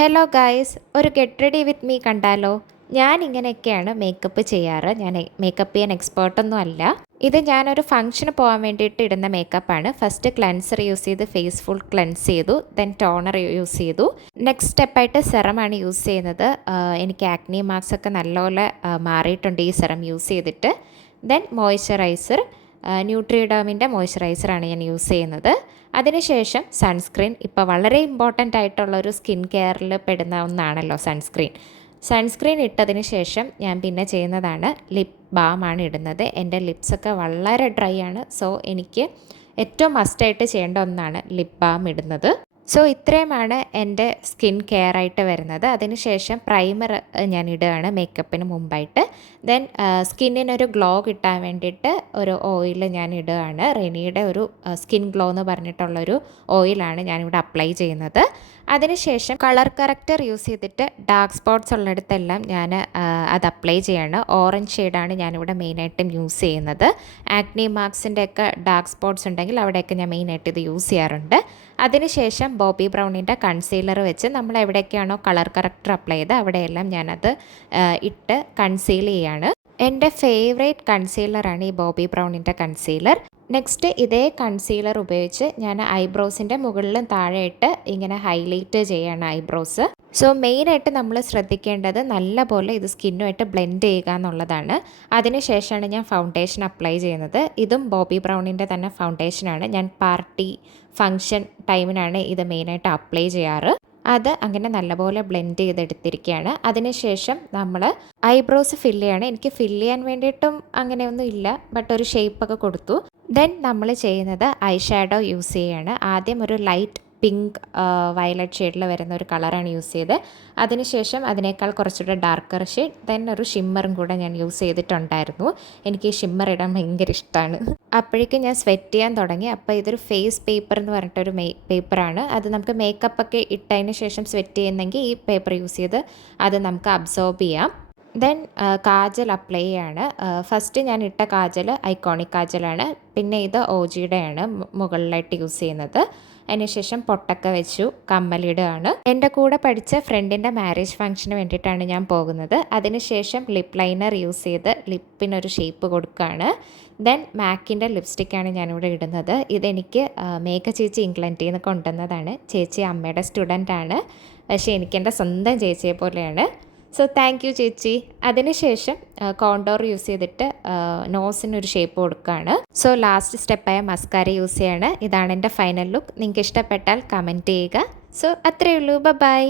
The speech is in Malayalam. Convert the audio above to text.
ഹലോ ഗായ്സ്, ഒരു ഗെറ്റ് റെഡി വിത്ത് മീ കണ്ടാലോ? ഞാൻ ഇങ്ങനെയൊക്കെയാണ് മേക്കപ്പ് ചെയ്യാറ്. ഞാൻ മേക്കപ്പ് ചെയ്യാൻ എക്സ്പേർട്ടൊന്നും അല്ല. ഇത് ഞാനൊരു ഫംഗ്ഷന് പോകാൻ വേണ്ടിയിട്ട് ഇടുന്ന മേക്കപ്പാണ്. ഫസ്റ്റ് ക്ലെൻസർ യൂസ് ചെയ്ത് ഫേസ് ഫുൾ ക്ലെൻസ് ചെയ്തു, ദെൻ ടോണർ യൂസ് ചെയ്തു. നെക്സ്റ്റ് സ്റ്റെപ്പായിട്ട് സെറമാണ് യൂസ് ചെയ്യുന്നത്. എനിക്ക് ആക്നി മാർക്സ് ഒക്കെ നല്ലപോലെ മാറിയിട്ടുണ്ട് ഈ സെറം യൂസ് ചെയ്തിട്ട്. ദെൻ മോയ്സ്ചറൈസർ, ന്യൂട്രിഡേമിൻ്റെ മോയ്സ്ചറൈസറാണ് ഞാൻ യൂസ് ചെയ്യുന്നത്. അതിനുശേഷം സൺസ്ക്രീൻ. ഇപ്പോൾ വളരെ ഇമ്പോർട്ടൻ്റ് ആയിട്ടുള്ളൊരു സ്കിൻ കെയറിൽ പെടുന്ന ഒന്നാണല്ലോ സൺസ്ക്രീൻ ഇട്ടതിന് ശേഷം ഞാൻ പിന്നെ ചെയ്യുന്നതാണ് ലിപ് ബാമാണ് ഇടുന്നത്. എൻ്റെ ലിപ്സൊക്കെ വളരെ ഡ്രൈ ആണ്. സോ എനിക്ക് ഏറ്റവും മസ്റ്റായിട്ട് ചെയ്യേണ്ട ഒന്നാണ് ലിപ് ബാം ഇടുന്നത്. സോ ഇത്രയുമാണ് എൻ്റെ സ്കിൻ കെയർ ആയിട്ട് വരുന്നത്. അതിനുശേഷം പ്രൈമർ ഞാൻ ഇടുകയാണ് മേക്കപ്പിന് മുമ്പായിട്ട്. ദെൻ സ്കിന്നിനൊരു ഗ്ലോ കിട്ടാൻ വേണ്ടിയിട്ട് ഒരു ഓയിൽ ഞാൻ ഇടുകയാണ്. റെനിയുടെ ഒരു സ്കിൻ ഗ്ലോ എന്ന് പറഞ്ഞിട്ടുള്ളൊരു ഓയിലാണ് ഞാനിവിടെ അപ്ലൈ ചെയ്യുന്നത്. അതിനുശേഷം കളർ കറക്റ്റർ യൂസ് ചെയ്തിട്ട് ഡാർക്ക് സ്പോട്ട്സ് ഉള്ളിടത്തെല്ലാം ഞാൻ അത് അപ്ലൈ ചെയ്യാണ്. ഓറഞ്ച് ഷെയ്ഡാണ് ഞാനിവിടെ മെയിനായിട്ടും യൂസ് ചെയ്യുന്നത്. ആക്നി മാർക്സിൻ്റെ ഒക്കെ ഡാർക്ക് സ്പോട്ട്സ് ഉണ്ടെങ്കിൽ അവിടെയൊക്കെ ഞാൻ മെയിനായിട്ട് ഇത് യൂസ് ചെയ്യാറുണ്ട്. അതിനുശേഷം ബോബി ബ്രൗണിൻ്റെ കൺസീലർ വെച്ച് നമ്മൾ എവിടെയൊക്കെയാണോ കളർ കറക്റ്റർ അപ്ലൈ ചെയ്ത് അവിടെയെല്ലാം ഞാനത് ഇട്ട് കൺസീൽ ചെയ്യാണ്. എൻ്റെ ഫേവറേറ്റ് കൺസീലറാണ് ഈ ബോബി ബ്രൗണിൻ്റെ കൺസീലർ. നെക്സ്റ്റ് ഇതേ കൺസീലർ ഉപയോഗിച്ച് ഞാൻ ഐബ്രോസിൻ്റെ മുകളിലും താഴെയിട്ട് ഇങ്ങനെ ഹൈലൈറ്റ് ചെയ്യാണ് ഐബ്രോസ്. സോ മെയിനായിട്ട് നമ്മൾ ശ്രദ്ധിക്കേണ്ടത് നല്ലപോലെ ഇത് സ്കിന്നുമായിട്ട് ബ്ലെൻഡ് ചെയ്യുക എന്നുള്ളതാണ്. അതിനുശേഷമാണ് ഞാൻ ഫൗണ്ടേഷൻ അപ്ലൈ ചെയ്യുന്നത്. ഇതും ബോബി ബ്രൗണിൻ്റെ തന്നെ ഫൗണ്ടേഷനാണ്. ഞാൻ പാർട്ടി ഫങ്ഷൻ ടൈമിനാണ് ഇത് മെയിനായിട്ട് അപ്ലൈ ചെയ്യാറ്. അത് അങ്ങനെ നല്ലപോലെ ബ്ലെൻഡ് ചെയ്തെടുത്തിരിക്കുകയാണ്. അതിനുശേഷം നമ്മൾ ഐബ്രോസ് ഫില്ല് ചെയ്യാണ്. എനിക്ക് ഫില്ല് ചെയ്യാൻ വേണ്ടിയിട്ടും അങ്ങനെയൊന്നും ഇല്ല, ബട്ട് ഒരു ഷേപ്പൊക്കെ കൊടുത്തു. ദെൻ നമ്മൾ ചെയ്യുന്നത് ഐ ഷാഡോ യൂസ് ചെയ്യാണ്. ആദ്യം ഒരു ലൈറ്റ് പിങ്ക് വയലറ്റ് ഷെയ്ഡിൽ വരുന്ന ഒരു കളറാണ് യൂസ് ചെയ്തത്. അതിനുശേഷം അതിനേക്കാൾ കുറച്ചുകൂടെ ഡാർക്കർ ഷെയ്ഡ്, ദെൻ ഒരു ഷിമ്മറും കൂടെ ഞാൻ യൂസ് ചെയ്തിട്ടുണ്ടായിരുന്നു. എനിക്ക് ഈ ഷിമ്മർ ഇടാൻ ഭയങ്കര ഇഷ്ടമാണ്. അപ്പോഴേക്കും ഞാൻ സ്വെറ്റ് ചെയ്യാൻ തുടങ്ങി. അപ്പോൾ ഇതൊരു ഫേസ് പേപ്പർ എന്ന് പറഞ്ഞിട്ടൊരു പേപ്പറാണ്. അത് നമുക്ക് മേക്കപ്പൊക്കെ ഇട്ടതിന് ശേഷം സ്വെറ്റ് ചെയ്യുന്നെങ്കിൽ ഈ പേപ്പർ യൂസ് ചെയ്ത് അത് നമുക്ക് അബ്സോർബ് ചെയ്യാം. ദെൻ കാജൽ അപ്ലൈ ചെയ്യാണ്. ഫസ്റ്റ് ഞാൻ ഇട്ട കാജൽ ഐക്കോണിക് കാജലാണ്. പിന്നെ ഇത് OGയുടെയാണ് മുകളിലായിട്ട് യൂസ് ചെയ്യുന്നത്. അതിനുശേഷം പൊട്ടൊക്കെ വെച്ചു കമ്മലിടുകയാണ്. എൻ്റെ കൂടെ പഠിച്ച ഫ്രണ്ടിൻ്റെ മാരേജ് ഫംഗ്ഷന് വേണ്ടിയിട്ടാണ് ഞാൻ പോകുന്നത്. അതിനുശേഷം ലിപ്പ് ലൈനർ യൂസ് ചെയ്ത് ലിപ്പിനൊരു ഷേപ്പ് കൊടുക്കുകയാണ്. ദെൻ മാക്കിൻ്റെ ലിപ്സ്റ്റിക്കാണ് ഞാനിവിടെ ഇടുന്നത്. ഇതെനിക്ക് മേഘ ചേച്ചി ഇംഗ്ലണ്ടിൽ നിന്ന് കൊണ്ടുവന്നതാണ്. ചേച്ചി അമ്മയുടെ സ്റ്റുഡൻ്റാണ്, പക്ഷേ എനിക്കെൻ്റെ സ്വന്തം ചേച്ചിയെ പോലെയാണ്. സോ താങ്ക് യു ചേച്ചി. അതിനുശേഷം കോണ്ടോർ യൂസ് ചെയ്തിട്ട് നോസിനൊരു ഷേപ്പ് കൊടുക്കുകയാണ്. സോ ലാസ്റ്റ് സ്റ്റെപ്പായ മസ്കാര യൂസ് ചെയ്യാണ്. ഇതാണ് എൻ്റെ ഫൈനൽ ലുക്ക്. നിങ്ങൾക്ക് ഇഷ്ടപ്പെട്ടാൽ കമൻറ്റ് ചെയ്യുക. സോ അത്രയേ ഉള്ളൂ. ബൈ.